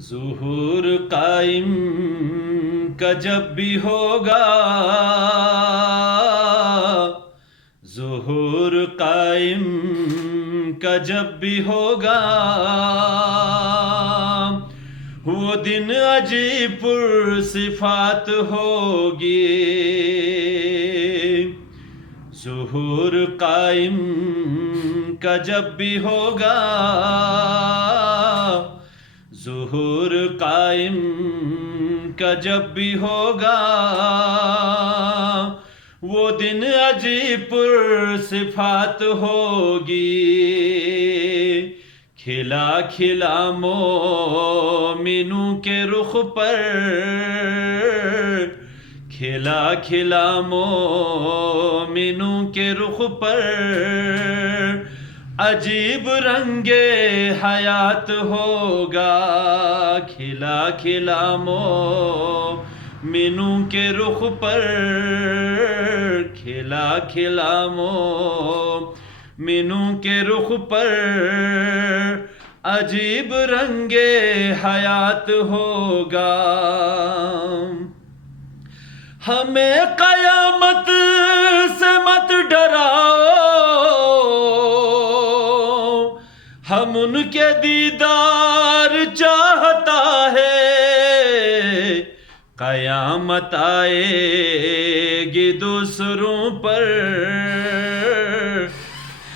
ظہور قائم کا جب بھی ہوگا، ظہور قائم کا جب بھی ہوگا، وہ دن عجیب پر صفات ہوگی۔ ظہور قائم کا جب بھی ہوگا، ظہور قائم کا جب بھی ہوگا، وہ دن عجیب پر صفات ہوگی۔ کھلا کھلا مومنوں کے رخ پر، کھلا کھلا مومنوں کے رخ پر، عجیب رنگ حیات ہوگا۔ کھلا کھلا مومنوں کے رخ پر، کھلا کھلا مومنوں کے رخ پر، عجیب رنگ حیات ہوگا۔ ہمیں قیامت سے مت ڈراؤ، ہم ان کے دیدار چاہتا ہے۔ قیامت آئے گی دوسروں پر،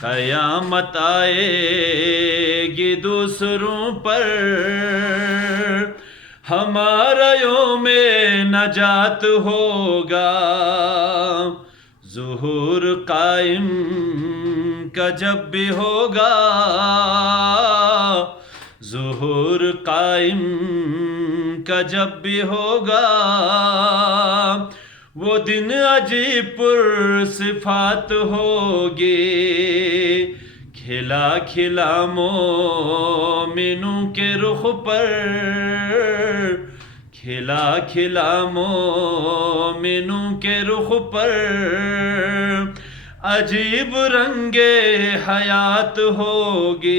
قیامت آئے گی دوسروں پر، ہمارا یوم نجات ہوگا۔ ظہور قائم کا جب بھی ہوگا، ظہور قائم کا جب بھی ہوگا، وہ دن عجیب پر صفات ہوگی۔ کھلا کھلا مومنوں کے رخ پر، کھلا کھلا مومنوں کے رخ پر، عجیب رنگ حیات ہوگی۔